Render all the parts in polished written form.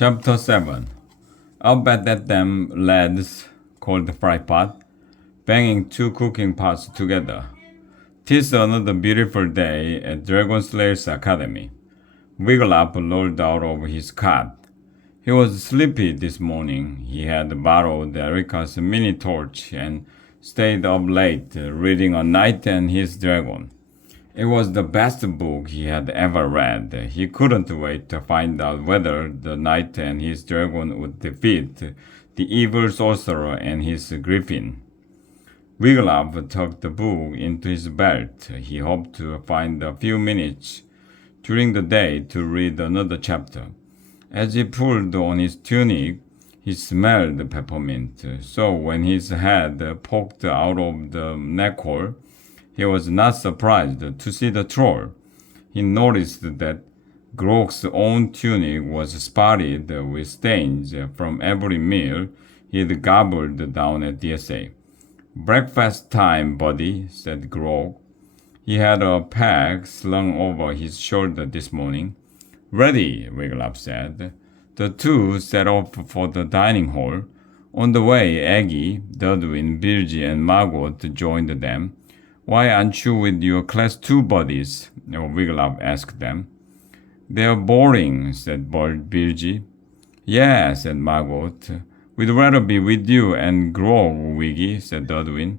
Chapter 7. Up at that damn lads, called the fry pot, banging two cooking pots together. 'Tis another beautiful day at Dragon Slayer's Academy. Wigglytuff rolled out of his cot. He was sleepy this morning. He had borrowed Erica's mini torch and stayed up late reading A Knight and His Dragon. It was the best book he had ever read. He couldn't wait to find out whether the knight and his dragon would defeat the evil sorcerer and his griffin. Wigglytuff tucked the book into his belt. He hoped to find a few minutes during the day to read another chapter. As he pulled on his tunic, he smelled peppermint, so when his head poked out of the neck hole, he was not surprised to see the troll. He noticed that Grog's own tunic was spotted with stains from every meal he'd gobbled down at DSA. "Breakfast time, buddy," said Grog. He had a pack slung over his shoulder this morning. "Ready," Wigglytuff said. The two set off for the dining hall. On the way, Aggie, Dudwin, Bilgy, and Margot joined them. "Why aren't you with your Class 2 buddies?" Wigglytuff asked them. "They're boring," said Bilgy. "Yeah," said Margot. "We'd rather be with you and Grog, Wiggy," said Dudwin.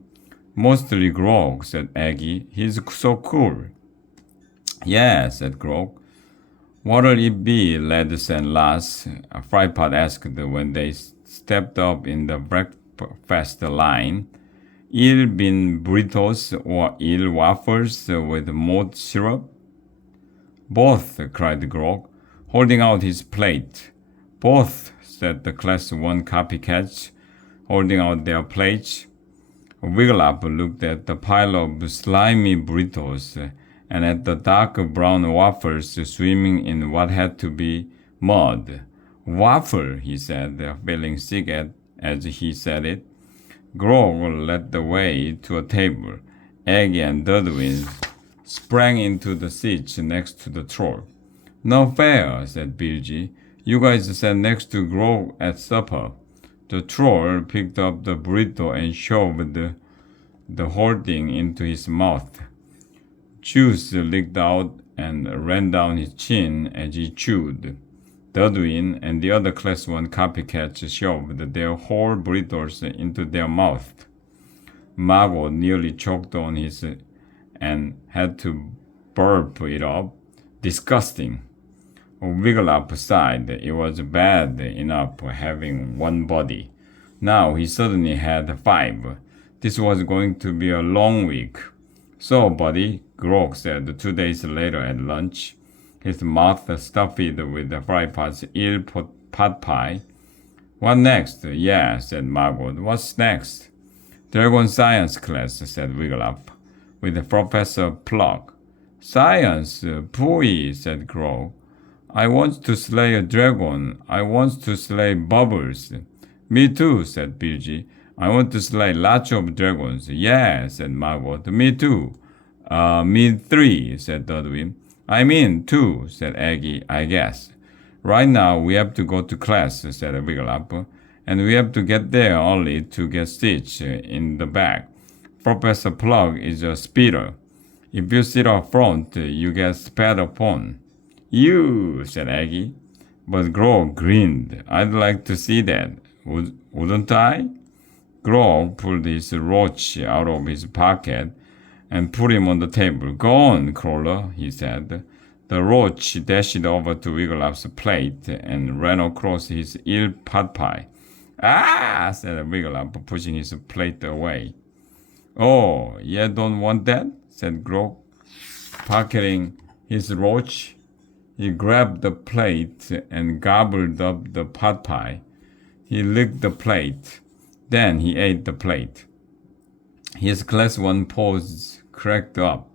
"Mostly Grog," said Aggie. "He's so cool." "Yeah," said Grog. "What'll it be, lads and lass?" Frypot asked when they stepped up in the breakfast line. "Eel bean burritos or eel waffles with malt syrup?" "Both," cried Grog, holding out his plate. "Both," said the Class 1 copycats, holding out their plates. Wigglytuff looked at the pile of slimy burritos and at the dark brown waffles swimming in what had to be mud. "Waffle," he said, feeling sick as he said it. Grog led the way to a table. Aggie and Dudwin sprang into the seats next to the troll. "No fair," said Bilgy. "You guys sat next to Grog at supper." The troll picked up the burrito and shoved the whole thing into his mouth. Juice leaked out and ran down his chin as he chewed. Dudwin and the other Class 1 copycats shoved their whole burritos into their mouth. Margot nearly choked on his and had to burp it up. "Disgusting." Wigglytuff sighed. It was bad enough having one body. Now he suddenly had 5. This was going to be a long week. "So, buddy," Grog said 2 days later at lunch, his mouth stuffed with the Frypot's eel pot pie. "What next?" "Yeah," said Margot. "What's next?" "Dragon Science class," said Wigglytuff, with Professor Plug. "Science? Phooey," said Grog. "I want to slay a dragon. I want to slay Bubbles." "Me too," said Bilgy. "I want to slay lots of dragons." "Yeah," said Margot. "Me too." Me 3, said Dudwin. "I'm in, too," said Aggie, "I guess." "Right now we have to go to class," said Wigglytuff, "and we have to get there early to get Stitch in the back. Professor Plug is a speeder. If you sit up front, you get spat upon." "You," said Aggie. But Grog grinned. "I'd like to see that. Wouldn't I?" Grog pulled his roach out of his pocket and put him on the table. "Go on, Crawler," he said. The roach dashed over to Wigglytuff's plate and ran across his eel pot pie. "Ah!" said Wigglytuff, pushing his plate away. "Oh, you don't want that?" said Grog, pocketing his roach. He grabbed the plate and gobbled up the pot pie. He licked the plate. Then he ate the plate. His Class 1 paws cracked up.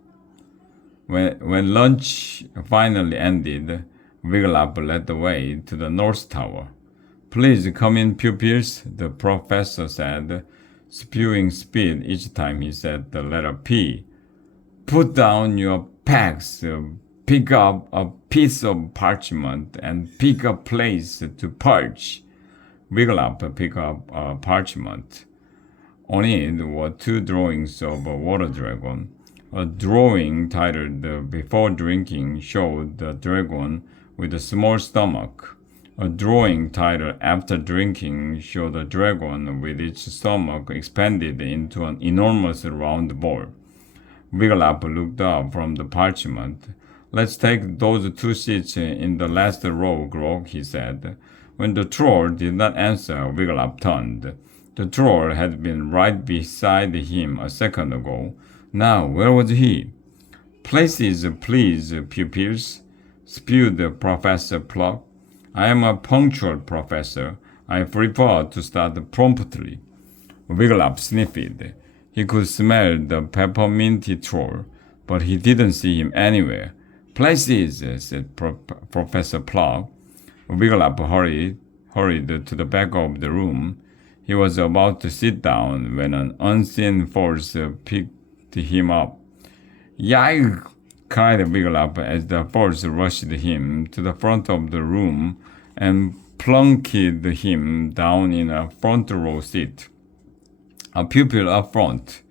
When lunch finally ended, Wigglytuff led the way to the North Tower. "Please come in, pupils," the professor said, spewing speed each time he said the letter P. "Put down your packs, pick up a piece of parchment and pick a place to perch. Wiglaf picked up a parchment. On it were two drawings of a water dragon. A drawing titled Before Drinking showed the dragon with a small stomach. A drawing titled After Drinking showed the dragon with its stomach expanded into an enormous round ball. Wiglaf looked up from the parchment. Let's take those two seats in the last row, Grog, he said. When the troll did not answer, Wiglaf turned. The troll had been right beside him a second ago. Now, where was he? Places, please, pupils, spewed Professor Pluck. I am a punctual professor. I prefer to start promptly. Wiglaf sniffed. He could smell the pepperminty troll, but he didn't see him anywhere. Places, said Professor Pluck. Wiglaf hurried to the back of the room. He was about to sit down when an unseen force picked him up. Yike! Cried Wiglaf as the force rushed him to the front of the room and plunked him down in a front row seat. A pupil up front,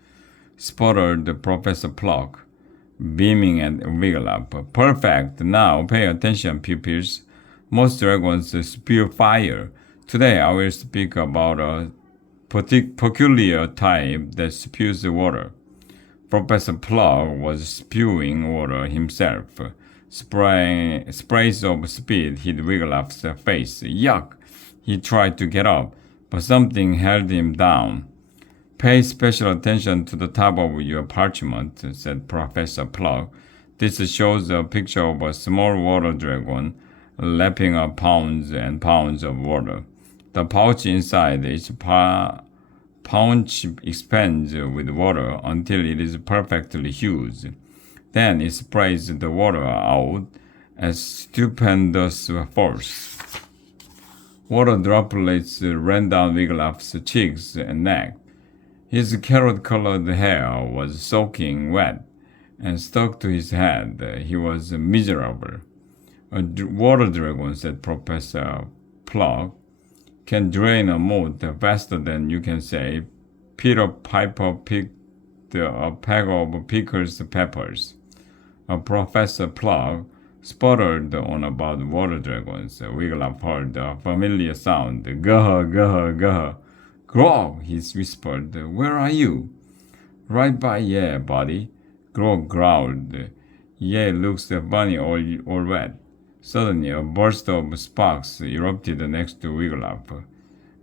sputtered Professor Pluck, beaming at Wiglaf. Perfect! Now pay attention, pupils. Most dragons spew fire. Today I will speak about a peculiar type that spews water. Professor Pluck was spewing water himself. Sprays of spit hit Wiglaf's face. Yuck! He tried to get up, but something held him down. Pay special attention to the top of your parchment, said Professor Pluck. This shows a picture of a small water dragon lapping up pounds and pounds of water. The pouch inside its pouch expands with water until it is perfectly huge. Then it sprays the water out at stupendous force. Water droplets ran down Wiglaf's cheeks and neck. His carrot-colored hair was soaking wet and stuck to his head. He was miserable. A water dragon, said Professor Pluck, can drain a moat faster than you can say Peter Piper picked a pack of pickled peppers. Professor Pluck sputtered on about water dragons. Wiglaf heard a familiar sound. Gah, gah, gah. Grog, he whispered. Where are you? Right by yeah, buddy. Grog growled. Yeah, looks funny all wet. Suddenly, a burst of sparks erupted next to Wiglaf.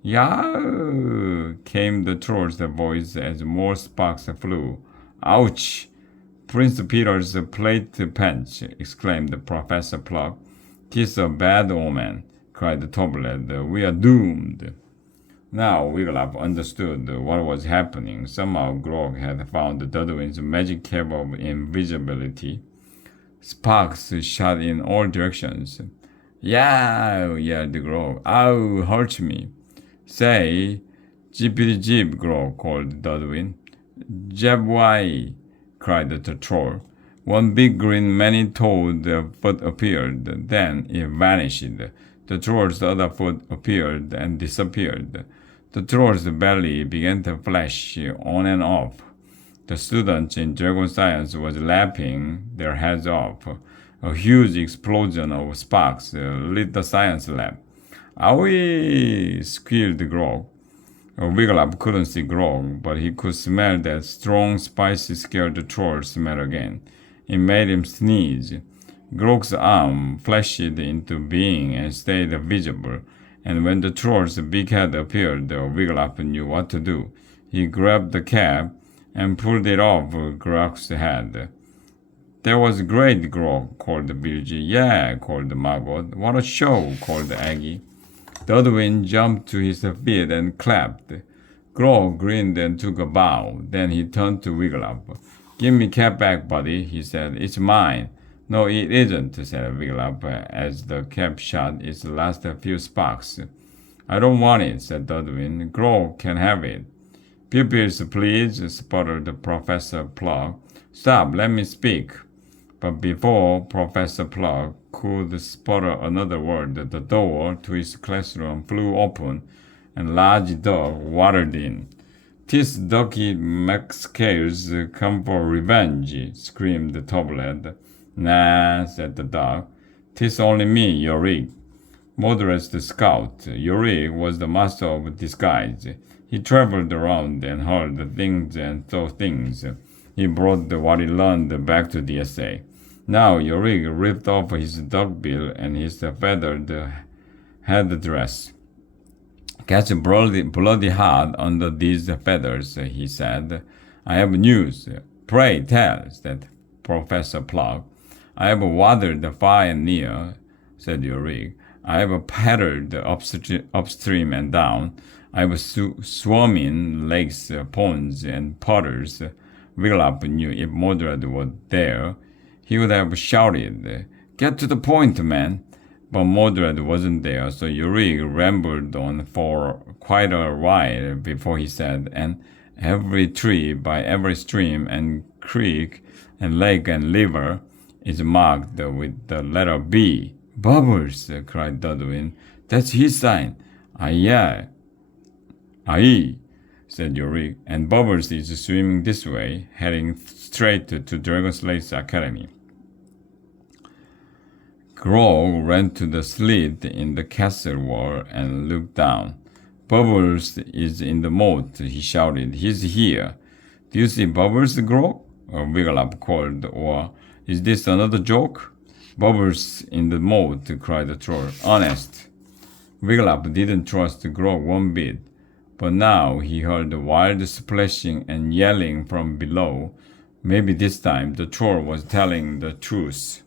Yah! Came the troll's voice as more sparks flew. Ouch! Prince Peter's plate pinch, exclaimed Professor Pluck. "'Tis a bad omen," cried Toblet. "We are doomed." Now Wiglaf understood what was happening. Somehow Grog had found Dudwin's magic cave of invisibility. Sparks shot in all directions. "Yow!" yelled Grog. "Ow! Hurt me!" "Say, jibbity-jib," Grog called Dudwin. "Jabwai!" cried the troll. One big green many-toed foot appeared. Then it vanished. The troll's other foot appeared and disappeared. The troll's belly began to flash on and off. The students in dragon science was laughing their heads off. A huge explosion of sparks lit the science lab. "Owie!" squealed Grog. Wiglaf couldn't see Grog, but he could smell that strong, spicy, scared troll smell again. It made him sneeze. Grog's arm flashed into being and stayed visible, and when the troll's big head appeared, Wiglaf knew what to do. He grabbed the cap and pulled it off Grog's head. "That was great, Grog," called Bilgy. "Yeah," called Margot. "What a show," called Aggie. Dudwin jumped to his feet and clapped. Grog grinned and took a bow. Then he turned to Wiglaf. "Give me cap back, buddy," he said. "It's mine." "No, it isn't," said Wiglaf as the cap shot its last few sparks. "I don't want it," said Dudwin. "Grog can have it." "Pupils, please," sputtered Professor Pluck. "Stop, let me speak." But before Professor Plug could sputter another word, the door to his classroom flew open, and a large dog waddled in. "'Tis Ducky McScales come for revenge," screamed Toblet. "Nah," said the dog. "'Tis only me, Yorick, modest scout." Yorick was the master of disguise. He traveled around and heard things and saw things. He brought what he learned back to the essay. Now Yorick ripped off his duckbill and his feathered headdress. "Gets bloody hard under these feathers," he said. "I have news." "Pray tell," said Professor Plug. "I have waddled far and near," said Yorick. "I have paddled upstream and down. I have swum in lakes, ponds, and puddles." Wiglaf knew if Mordred were there, he would have shouted, "Get to the point, man!" But Mordred wasn't there, so Yorick rambled on for quite a while before he said, "And every tree by every stream and creek and lake and river is marked with the letter B." "Bubbles!" cried Dudwin. "That's his sign." "Aye, aye," said Yorick, "and Bubbles is swimming this way, heading straight to Dragonslay's Academy." Grog ran to the slit in the castle wall and looked down. "Bubbles is in the moat," he shouted. "He's here." "Do you see Bubbles, Grog?" Wiglaf called. "Or is this another joke?" "Bubbles in the moat," cried the troll. "Honest." Wiglaf didn't trust Grog one bit, but now he heard wild splashing and yelling from below. Maybe this time the troll was telling the truth.